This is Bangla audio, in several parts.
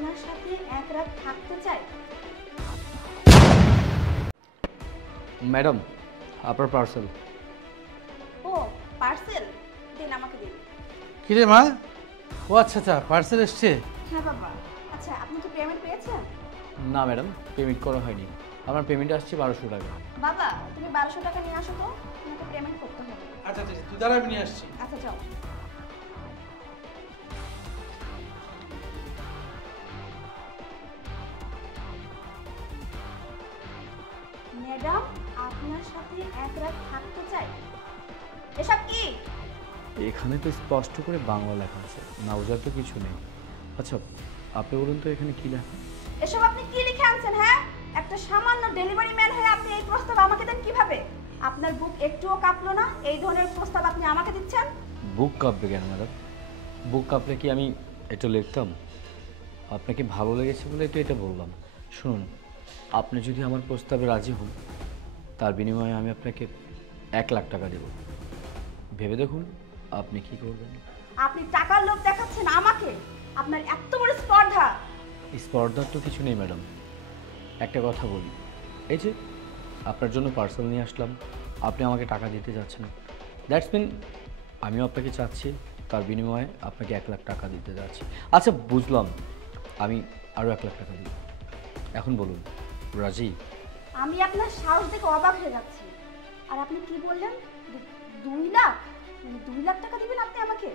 আপনার সাথে এক রাত থাকতে চাই। ম্যাডাম, আপনার পার্সেল। ও পার্সেল, দিন আমাকে দিন। কিরে মা? ও আচ্ছা আচ্ছা, পার্সেল এসছে। হ্যাঁ বাবা। আচ্ছা আপনি কি পেমেন্ট পেয়েছেন? না ম্যাডাম, পেমেন্ট করা হয়নি। আমার পেমেন্ট আসছে 1200 টাকা। বাবা তুমি 1200 টাকা নিয়ে আসো তো, তোমাকে পেমেন্ট করতে হবে। আচ্ছা আচ্ছা, তুই দাঁড়া, আমি নিয়ে আসছি। আচ্ছা যাও। ম্যাডাম আপনার সাথে এক রাত থাকতে চাই। এসব কি? এখানে তো স্পষ্ট করে বাংলা লেখা আছে, না বোঝার তো কিছু নেই। আচ্ছা আপনি বলুন তো এখানে কি লেখা? এসব আপনি কি লিখে আনছেন? হ্যাঁ, একটা সামান্য ডেলিভারি ম্যান হয়ে আপনি এই প্রস্তাব আমাকে দেন কিভাবে? আপনার বুক একটুও কাঁপলো না এই ধরনের প্রস্তাব আপনি আমাকে দিচ্ছেন? বুক কাঁপবে কেন ম্যাডাম? বুক কাঁপলে কি আমি এটা লিখতাম? আপনাকে ভালো লেগেছে বলে তো এটা বললাম। শুনুন, আপনি যদি আমার প্রস্তাবে রাজি হন, তার বিনিময়ে আমি আপনাকে 1 লাখ টাকা দেব। ভেবে দেখুন আপনি কি করবেন। আপনি টাকার লোভ দেখাচ্ছেন আমাকে? আপনার এত বড় স্পর্ধা! স্পর্ধার তো কিছু নেই ম্যাডাম। একটা কথা বলি, এই যে আপনার জন্য পার্সেল নিয়ে আসলাম, আপনি আমাকে টাকা দিতে যাচ্ছেন, দ্যাটস মিন আমিও আপনাকে চাচ্ছি, তার বিনিময়ে আপনাকে 1 লাখ টাকা দিতে যাচ্ছি। আচ্ছা বুঝলাম, আমি আরও 1 লাখ টাকা দিব। এখন বলুন, রাজি? আমি আপনার সাহস দেখে অবাক হয়ে যাচ্ছি। আর আপনি কি বললেন? 2 লাখ? মানে 2 লাখ টাকা দিবেন আপনি আমাকে?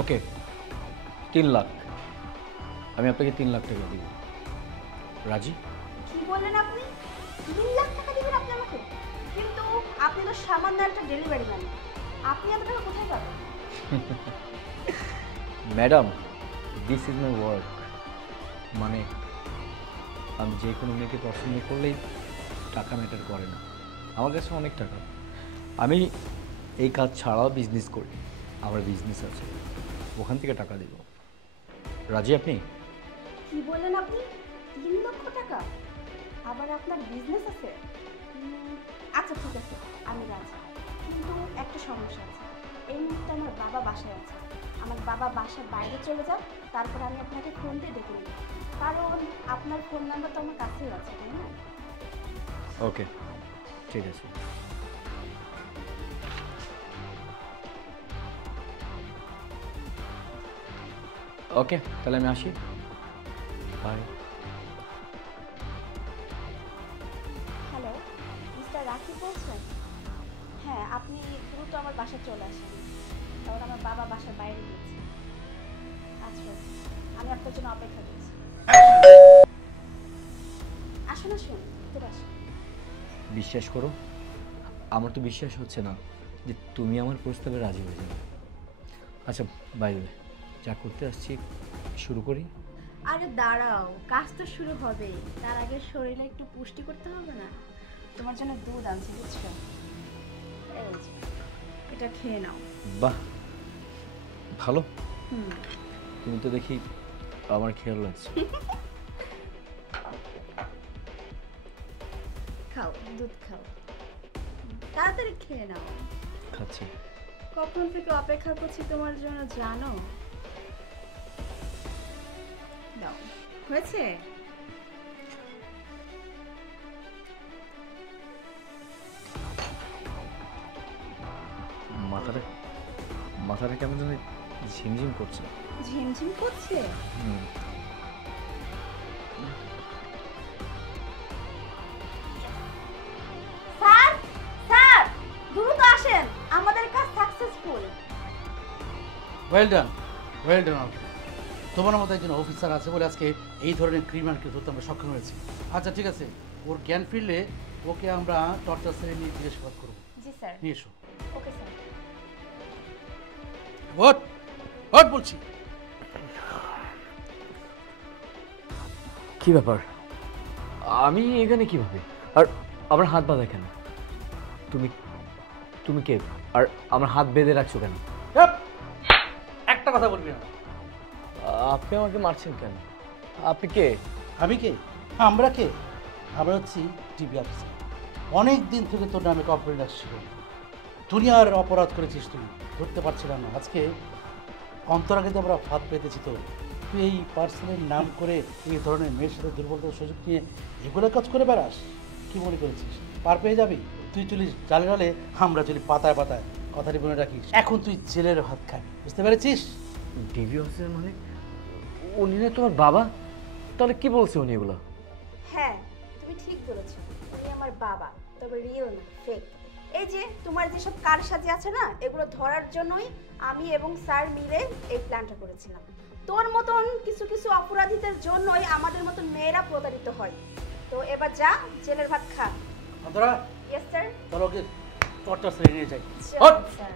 ওকে, 3 লাখ। আমি আপনাকে 3 লাখ টাকা দিব। রাজি? কি বললেন আপনি? 3 লাখ টাকা দিবেন আপনি আমাকে? কিন্তু আপনি তো সামান্য একটা ডেলিভারি ম্যান, আপনি এত টাকা কোথায় পাবেন? Madam, this is my work. মানে আমি যে কোনো মেয়েকে পছন্দ করলেই টাকা ম্যাটার করে না। আমার কাছে অনেক টাকা। আমি এই কাজ ছাড়াও বিজনেস করি, আমার বিজনেস আছে, ওখান থেকে টাকা দেব। রাজি আপনি? কি বললেন আপনি? 3 লক্ষ টাকা? আবার আপনার বিজনেস আছে? আচ্ছা ঠিক আছে, আমি রাজি। কিন্তু একটা সমস্যা আছে। এই মুহূর্তে আমার বাবা বাসায় আছে। আমার বাবা বাসার বাইরে চলে যাক, তারপর আমি আপনাকে ফোন দিয়ে ডেকে নেব। কারণ আপনার ফোন নাম্বার তো আমার কাছেই আছে, তাই না? ওকে, ঠিক আছে। ওকে, তাহলে আমি আসি। বাই। হ্যালো, মিস্টার রাকিব বলছেন? হ্যাঁ, আপনি দ্রুত আমার বাসায় চলে আসেন, কারণ আমার বাবা বাসার বাইরে গিয়েছে। আচ্ছা, আমি আপনার জন্য অপেক্ষা করছি। আসুন আসুন, ভিতরে আসুন। বিশ্বাস করো, আমার তো বিশ্বাস হচ্ছে না যে তুমি আমার প্রস্তাবে রাজি হয়ে যাবে। আচ্ছা বাইরে যা করতে আসছি শুরু করি। আরে দাঁড়াও, কাজ তো শুরু হবেই, তার আগে শরীরে একটু পুষ্টি করতে হবে না? তোমার জন্য দুধ আনছি, বুঝছো? এই যে, এটা খেয়ে নাও। বাহ, ভালো। হুম। তুমি তো দেখি আমার খেয়াল লাগছে। খাও, দুধ খাও, তাড়াতাড়ি খেয়ে নাও। খাচ্ছি। কখন থেকে অপেক্ষা করছি তোমার জন্য জানো? দাও, হয়েছে? মাথাটা মাথাটা কেমন যেন ঝিমঝিম করছে। ঝিমঝিম করছে? হুম। স্যার, স্যার, দ্রুত আসেন, আমাদের কাজ successful. Well done, well done. তোমার মতো একজন অফিসার আছে বলে আজকে এই ধরনের ক্রিমিনালকে ধরতে আমরা সক্ষম হয়েছি। আচ্ছা ঠিক আছে, ওর জ্ঞান ফিরলে ওকে আমরা টর্চার সেলে নিয়ে জিজ্ঞাসাবাদ করবো। জি স্যার। নিয়ে এসো। Okay sir. হোয়াট হোয়াট বলছি? কি ব্যাপার? আমি এখানে কিভাবে? আর আমার হাত বাঁধা কেন? তুমি তুমি কে? আর আমার হাত বেঁধে রাখছো কেন? একটা কথা বলবি না। আপনি আমাকে মারছেন কেন? আপনি কে? আমি কে? আমরা কে? আমরা হচ্ছি টিভি অফিসার। অনেক দিন থেকে তোর নামে কমপ্লেন আসছিল, দুনিয়ার অপরাধ করেছিস তুই, ধরতে পারছিলাম না। আজকে অন্তরাগে আমরা ফাঁদ পেতেছি তোর। তুই এই পার্সনের নাম করে এই ধরনের মেয়ের সাথে দুর্বলতার সুযোগ নিয়ে এগুলো কাজ করে বেড়াস? কি মনে করেছিস পার পেয়ে যাবি? তুই চলিস ডালে ডালে, আমরা চলি পাতায় পাতায়। কথাটি মনে রাখিস, এখন তুই জেলের ভাত খাবি, বুঝতে পেরেছিস? ডিবি অফিসার মানে উনি না তোমার বাবা? তাহলে কি বলছে উনি এগুলো? হ্যাঁ, তুমি ঠিক বলেছো, উনি আমার বাবা, তবে রিয়েল না, ফেক। এই যে তোমার যেসব কারসাজি আছে না, এগুলো ধরার জন্যই আমি এবং স্যার মিলে এই প্ল্যানটা করেছিলাম। তোর মতন কিছু কিছু অপরাধীদের জন্যই আমাদের মতন মেয়েরা প্রতারিত হয়। তো এবার যা, জেলের ভাত খা। Antara, yes sir. চলো ওকে টর্চার সেরে নিয়ে যাই। স্যার